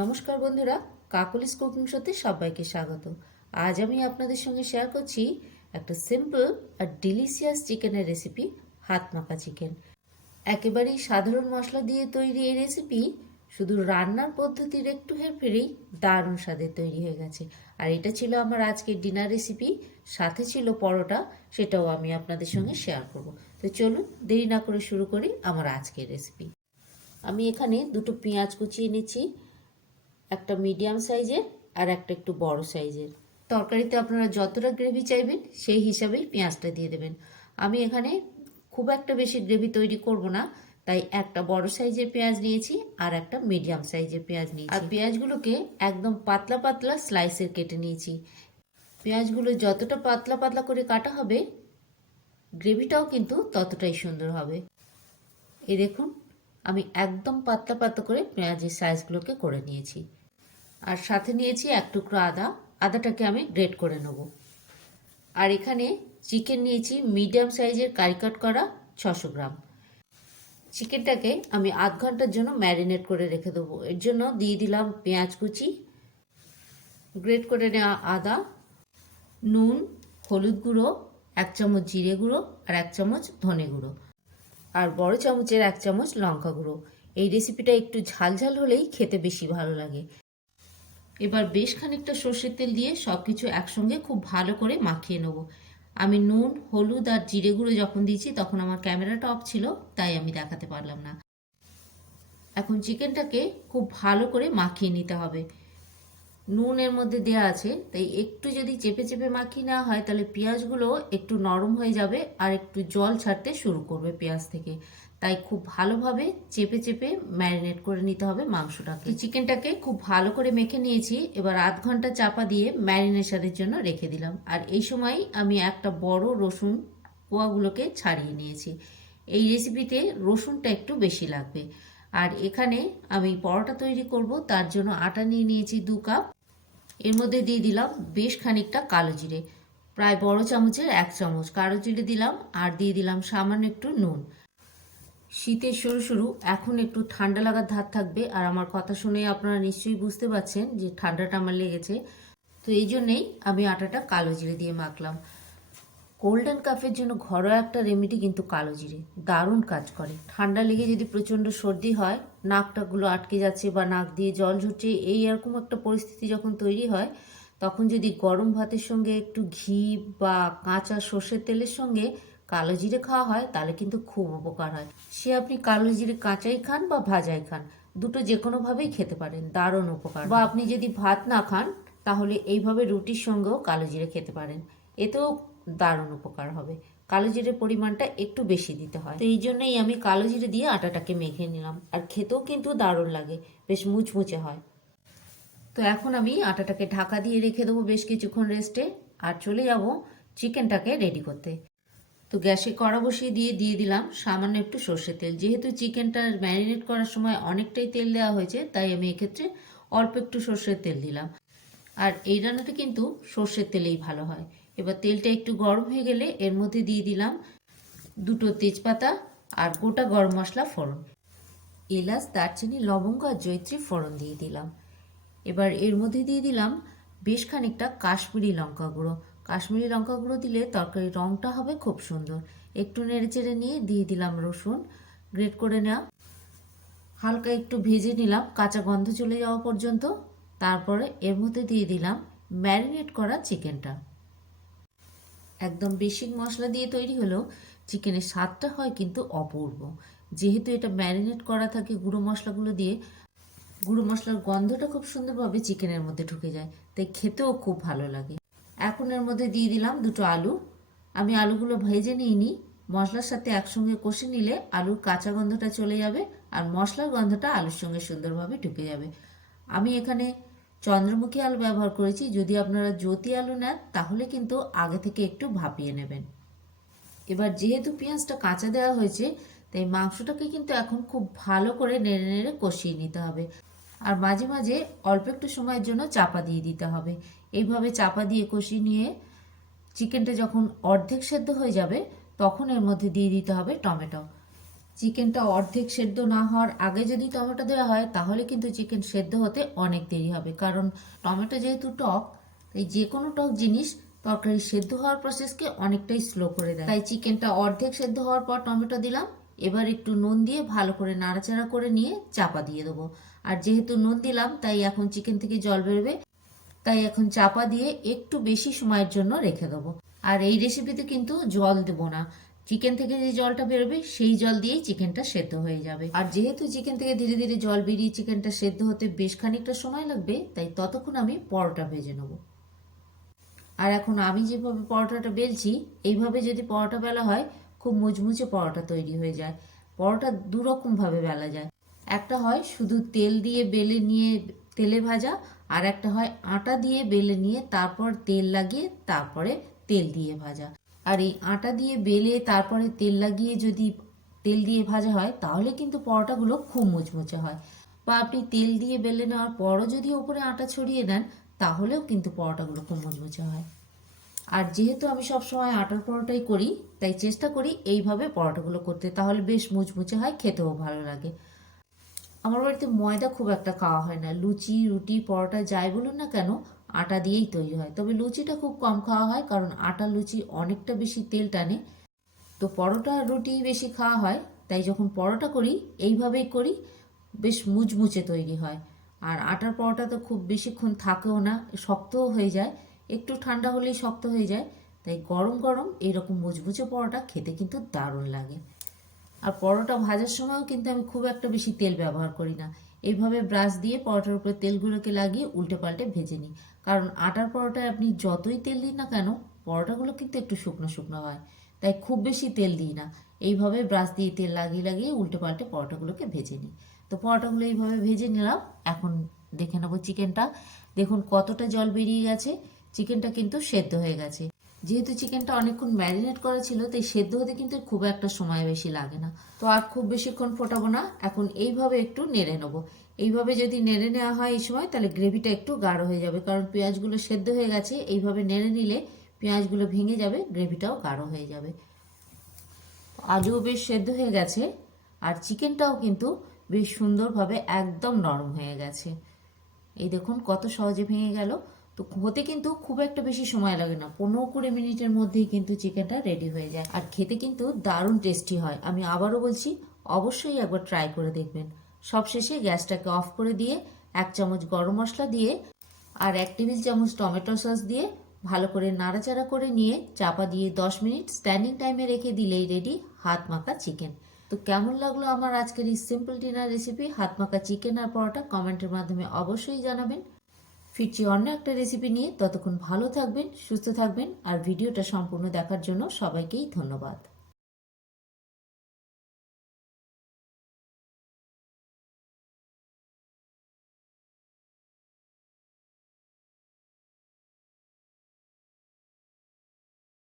নমস্কার বন্ধুরা, কাকলিস কুকিং শোতে সবাইকে স্বাগত। আজ আমি আপনাদের সঙ্গে শেয়ার করছি একটা সিম্পল আর ডিলিশিয়াস চিকেনের রেসিপি, হাত মাখা চিকেন। একেবারেই সাধারণ মশলা দিয়ে তৈরি এই রেসিপি শুধু রান্নার পদ্ধতির একটু হেরফেরেই দারুণ স্বাদের তৈরি হয়ে গেছে। আর এটা ছিল আমার আজকের ডিনার রেসিপি, সাথে ছিল পরোটা, সেটাও আমি আপনাদের সঙ্গে শেয়ার করব। তো চলুন দেরি না করে শুরু করি আমার আজকের রেসিপি। আমি এখানে দুটো পেঁয়াজ কুচিয়ে নিচ্ছি, একটা মিডিয়াম সাইজের আর একটা একটু বড় সাইজের। তরকারিতে আপনারা যতটা গ্রেভি চাইবেন সেই হিসাবেই পেঁয়াজটা দিয়ে দেবেন। আমি এখানে খুব একটা বেশি গ্রেভি তৈরি করব না, তাই একটা বড় সাইজের পেঁয়াজ নিয়েছি আর একটা মিডিয়াম সাইজের পেঁয়াজ নিয়েছি। আর পেঁয়াজগুলোকে একদম পাতলা পাতলা স্লাইসের কেটে নিয়েছি। পেঁয়াজগুলো যতটা পাতলা পাতলা করে কাটা হবে, গ্রেভিটাও কিন্তু ততটাই সুন্দর হবে। এই দেখুন, আমি একদম পাতলা পাতলা করে পেঁয়াজের সাইজগুলোকে করে নিয়েছি। আর সাথে নিয়েছি এক টুকরো আদা, আদাটাকে আমি গ্রেট করে নেব। আর এখানে চিকেন নিয়েছি মিডিয়াম সাইজের কারি কাট করা 600 গ্রাম। চিকেনটাকে আমি আধ ঘন্টার জন্য ম্যারিনেট করে রেখে দেবো। এর জন্য দিয়ে দিলাম পেঁয়াজ কুচি, গ্রেট করে নেওয়া আদা, নুন, হলুদ গুঁড়ো, 1 চামচ জিরে গুঁড়ো আর 1 চামচ ধনে গুঁড়ো, আর বড় চামচের 1 চামচ লঙ্কা গুঁড়ো। এই রেসিপিটা একটু ঝাল ঝাল হলেই খেতে বেশি ভালো লাগে। এবার বেশ খানিকটা সর্ষের তেল দিয়ে সব কিছু একসঙ্গে খুব ভালো করে মাখিয়ে নেব। আমি নুন, হলুদ আর জিরে গুঁড়ো যখন দিয়েছি তখন আমার ক্যামেরাটা অফ ছিল, তাই আমি দেখাতে পারলাম না। এখন চিকেনটাকে খুব ভালো করে মাখিয়ে নিতে হবে। নুন এর মধ্যে দেওয়া আছে, তাই একটু যদি চেপে চেপে মাখিয়ে নেওয়া হয় তাহলে পেঁয়াজগুলো একটু নরম হয়ে যাবে আর একটু জল ছাড়তে শুরু করবে পেঁয়াজ থেকে। তাই খুব ভালোভাবে চেপে চেপে ম্যারিনেট করে নিতে হবে মাংসটাকে। চিকেনটাকে খুব ভালো করে মেখে নিয়েছি, এবার আধ ঘন্টা চাপা দিয়ে ম্যারিনেশনের জন্য রেখে দিলাম। আর এই সময় আমি একটা বড় রসুন কোয়াগুলোকে ছাড়িয়ে নিয়েছি। এই রেসিপিতে রসুনটা একটু বেশি লাগবে। আর এখানে আমি পরোটা তৈরি করব, তার জন্য আটা নিয়ে নিয়েছি 2 কাপ। এর মধ্যে দিয়ে দিলাম বেশ খানিকটা কালো জিরে, প্রায় বড় চামচের 1 চামচ কালো জিরে দিলাম, আর দিয়ে দিলাম সামান্য একটু নুন। শীতের শুরু শুরু, এখন একটু ঠান্ডা লাগার ধার থাকবে, আর আমার কথা শুনে আপনারা নিশ্চয়ই বুঝতে পারছেন যে ঠান্ডাটা আমার লেগেছে। তো এই জন্যেই আমি আটাটা কালো জিরে দিয়ে মাখলাম। কোল্ড অ্যান্ড কাফের জন্য ঘরোয়া একটা রেমেডি কিন্তু কালো জিরে, দারুণ কাজ করে। ঠান্ডা লেগে যদি প্রচণ্ড সর্দি হয়, নাকটাগুলো আটকে যাচ্ছে বা নাক দিয়ে জল ঝরছে, এই এরকম একটা পরিস্থিতি যখন তৈরি হয়, তখন যদি গরম ভাতের সঙ্গে একটু ঘি বা কাঁচা সর্ষের তেলের সঙ্গে কালো জিরে খাওয়া হয় তাহলে কিন্তু খুব উপকার হয়। সে আপনি কালো জিরে কাঁচাই খান বা ভাজাই খান, দুটো যে কোনোভাবেই খেতে পারেন, দারুণ উপকার। বা আপনি যদি ভাত না খান তাহলে এইভাবে রুটির সঙ্গেও কালো জিরে খেতে পারেন, এতেও দারুণ উপকার হবে। কালো জিরের পরিমাণটা একটু বেশি দিতে হয়, তো এই জন্যই আমি কালো জিরে দিয়ে আটাটাকে মেখে নিলাম। আর খেতেও কিন্তু দারুণ লাগে, বেশ মুচমুচে হয়। তো এখন আমি আটাটাকে ঢাকা দিয়ে রেখে দেবো বেশ কিছুক্ষণ রেস্টে, আর চলে যাব চিকেনটাকে রেডি করতে। তো গ্যাসে কড়া বসিয়ে দিয়ে দিলাম সামান্য একটু সর্ষের তেল। যেহেতু চিকেনটা ম্যারিনেট করার সময় অনেকটাই তেল দেওয়া হয়েছে, তাই আমি এক্ষেত্রে অল্প একটু সর্ষের তেল দিলাম। আর এই রান্নাটা কিন্তু সর্ষের তেলেই ভালো হয়। এবার তেলটা একটু গরম হয়ে গেলে এর মধ্যে দিয়ে দিলাম 2টো তেজপাতা আর গোটা গরম মশলা ফোড়ন, এলাচ, দারচিনি, লবঙ্গ আর জয়িত্রী ফোড়ন দিয়ে দিলাম। এবার এর মধ্যে দিয়ে দিলাম বেশ খানিকটা কাশ্মীরি লঙ্কা গুঁড়ো। কাশ্মীরি লঙ্কা গুঁড়ো দিলে তরকারির রঙটা হবে খুব সুন্দর। একটু নেড়েচেড়ে নিয়ে দিয়ে দিলাম রসুন গ্রেট করে নেওয়া, হালকা একটু ভেজে নিলাম কাঁচা গন্ধ চলে যাওয়া পর্যন্ত। তারপরে এর মধ্যে দিয়ে দিলাম ম্যারিনেট করা চিকেনটা। একদম বেসিক মশলা দিয়ে তৈরি হলেও চিকেনের স্বাদটা হয় কিন্তু অপূর্ব। যেহেতু এটা ম্যারিনেট করা থাকে গুঁড়ো মশলাগুলো দিয়ে, গুঁড়ো মশলার গন্ধটা খুব সুন্দরভাবে চিকেনের মধ্যে ঢুকে যায়, তাই খেতেও খুব ভালো লাগে। এখন এর মধ্যে দিয়ে দিলাম 2টো আলু। আমি আলুগুলো ভেজে নিইনি, মশলার সাথে একসঙ্গে কষে নিলে আলুর কাঁচা গন্ধটা চলে যাবে আর মশলার গন্ধটা আলুর সঙ্গে সুন্দরভাবে ঢুকে যাবে। আমি এখানে চন্দ্রমুখী আলু ব্যবহার করেছি, যদি আপনারা জ্যোতি আলু নেন তাহলে কিন্তু আগে থেকে একটু ভাপিয়ে নেবেন। এবার যেহেতু পেঁয়াজটা কাঁচা দেওয়া হয়েছে, তাই মাংসটাকে কিন্তু এখন খুব ভালো করে নেড়ে নেড়ে কষিয়ে নিতে হবে। আর মাঝে মাঝে অল্প একটু সময়ের জন্য চাপা দিয়ে দিতে হবে। এইভাবে চাপা দিয়ে কষিয়ে নিয়ে চিকেনটা যখন অর্ধেক সেদ্ধ হয়ে যাবে, তখন এর মধ্যে দিয়ে দিতে হবে টমেটো। চিকেনটা অর্ধেক সেদ্ধ না হওয়ার আগে যদি টমেটো দেওয়া হয় তাহলে কিন্তু চিকেন সেদ্ধ হতে অনেক দেরি হবে, কারণ টমেটো যেহেতু টক, তাই যে কোনো টক জিনিস তরকারি সেদ্ধ হওয়ার প্রসেসকে অনেকটাই স্লো করে দেয়। তাই চিকেনটা অর্ধেক সেদ্ধ হওয়ার পর টমেটো দিলাম। এবার একটু নুন দিয়ে ভালো করে নাড়াচাড়া করে নিয়ে চাপা দিয়ে দেবো। আর যেহেতু নুন দিলাম তাই এখন চিকেন থেকে জল বেরোবে, তাই এখন চাপা দিয়ে একটু বেশি সময়ের জন্য রেখে দেবো। আর এই রেসিপিতে কিন্তু জল দেবো না, চিকেন থেকে যে জলটা বেরোবে সেই জল দিয়েই চিকেনটা সেদ্ধ হয়ে যাবে। আর যেহেতু চিকেন থেকে ধীরে ধীরে জল বেরিয়ে চিকেনটা সেদ্ধ হতে বেশ খানিকটা সময় লাগবে, তাই ততক্ষণ আমি পরোটা ভেজে নেব। আর এখন আমি যেভাবে পরোটাটা বেলছি, এইভাবে যদি পরোটা বেলা হয় খুব মুচমুচে পরোটা তৈরি হয়ে যায়। পরোটা দুরকমভাবে বেলা যায়, একটা হয় শুধু তেল দিয়ে বেলে নিয়ে তেলে ভাজা, আর একটা হয় আটা দিয়ে বেলে নিয়ে তারপর তেল লাগিয়ে তারপরে তেল দিয়ে ভাজা। আর এই আটা দিয়ে বেলে তারপরে তেল লাগিয়ে যদি তেল দিয়ে ভাজা হয় তাহলে কিন্তু পরোটাগুলো খুব মুচমুচে হয়। বা আপনি তেল দিয়ে বেলে নেওয়ার পরও যদি ওপরে আটা ছড়িয়ে দেন তাহলেও কিন্তু পরোটাগুলো খুব মুচমুচে হয়। আর যেহেতু আমি সবসময় আটার পরোটাই করি, তাই চেষ্টা করি এইভাবে পরোটাগুলো করতে, তাহলে বেশ মুচমুচে হয়, খেতেও ভালো লাগে। আমার বাড়িতে ময়দা খুব একটা খাওয়া হয় না, লুচি রুটি পরোটা যাই বলুন না কেন আটা দিয়েই তৈরি হয়। তবে লুচিটা খুব কম খাওয়া হয়, কারণ আটা লুচি অনেকটা বেশি তেল টানে। তো পরোটা আর রুটি বেশি খাওয়া হয়, তাই যখন পরোটা করি এইভাবেই করি, বেশ মুচমুচে তৈরি হয়। আর আটার পরোটা তো খুব বেশিক্ষণ থাকেও না, শক্তও হয়ে যায়, একটু ঠান্ডা হলেই শক্ত হয়ে যায়। তাই গরম গরম এইরকম মুচমুচে পরোটা খেতে কিন্তু দারুণ লাগে। আর পরোটা ভাজার সময়ও কিন্তু আমি খুব একটা বেশি তেল ব্যবহার করি না, এইভাবে ব্রাশ দিয়ে পরোটার উপরে তেলগুলোকে লাগিয়ে উল্টে পাল্টে ভেজে নিই। কারণ আটার পরোটায় আপনি যতই তেল দিন না কেন পরোটাগুলো কিন্তু একটু শুকনো শুকনো হয়, তাই খুব বেশি তেল দিই না। এইভাবে ব্রাশ দিয়ে তেল লাগিয়ে লাগিয়ে উল্টে পাল্টে পরোটাগুলোকে ভেজে নিই। তো পরোটাগুলো এইভাবে ভেজে নিলাম। এখন দেখে নেবো চিকেনটা, দেখুন কতটা জল বেরিয়ে গেছে, চিকেনটা কিন্তু সেদ্ধ হয়ে গেছে। যেহেতু চিকেনটা অনেকক্ষণ ম্যারিনেট করা ছিল তাই সেদ্ধ হতে কিন্তু খুব একটা সময় বেশি লাগে না। তো আর খুব বেশিক্ষণ ফোটাবো না, এখন এইভাবে একটু নেড়ে নেবো। এইভাবে যদি নেড়ে নেওয়া হয় এই সময়, তাহলে গ্রেভিটা একটু গাঢ় হয়ে যাবে, কারণ পেঁয়াজগুলো সেদ্ধ হয়ে গেছে। এইভাবে নেড়ে নিলে পেঁয়াজগুলো ভেঙে যাবে, গ্রেভিটাও গাঢ় হয়ে যাবে। আলুও বেশ সেদ্ধ হয়ে গেছে, আর চিকেনটাও কিন্তু বেশ সুন্দরভাবে একদম নরম হয়ে গেছে। এই দেখুন কত সহজে ভেঙে গেল। তো হতে কিন্তু খুব একটা বেশি সময় লাগে না, 15-20 মিনিটের মধ্যেই কিন্তু চিকেনটা রেডি হয়ে যায়। আর খেতে কিন্তু দারুণ টেস্টি হয়। আমি আবারও বলছি, অবশ্যই একবার ট্রাই করে দেখবেন। সবশেষে গ্যাসটাকে অফ করে দিয়ে 1 চামচ গরম মশলা দিয়ে আর 1 টেবিল চামচ টমেটো সস দিয়ে ভালো করে নাড়াচাড়া করে নিয়ে চাপা দিয়ে 10 মিনিট স্ট্যান্ডিং টাইমে রেখে দিলেই রেডি হাত মাখা চিকেন। তো কেমন লাগলো আমার আজকের এই সিম্পল ডিনার রেসিপি হাত মাখা চিকেন আর পরোটা, কমেন্টের মাধ্যমে অবশ্যই জানাবেন। ফিরছি অন্য একটা রেসিপি নিয়ে, ততক্ষণ ভালো থাকবেন, সুস্থ থাকবেন, আর ভিডিওটা সম্পূর্ণ দেখার জন্য সবাইকেই ধন্যবাদ।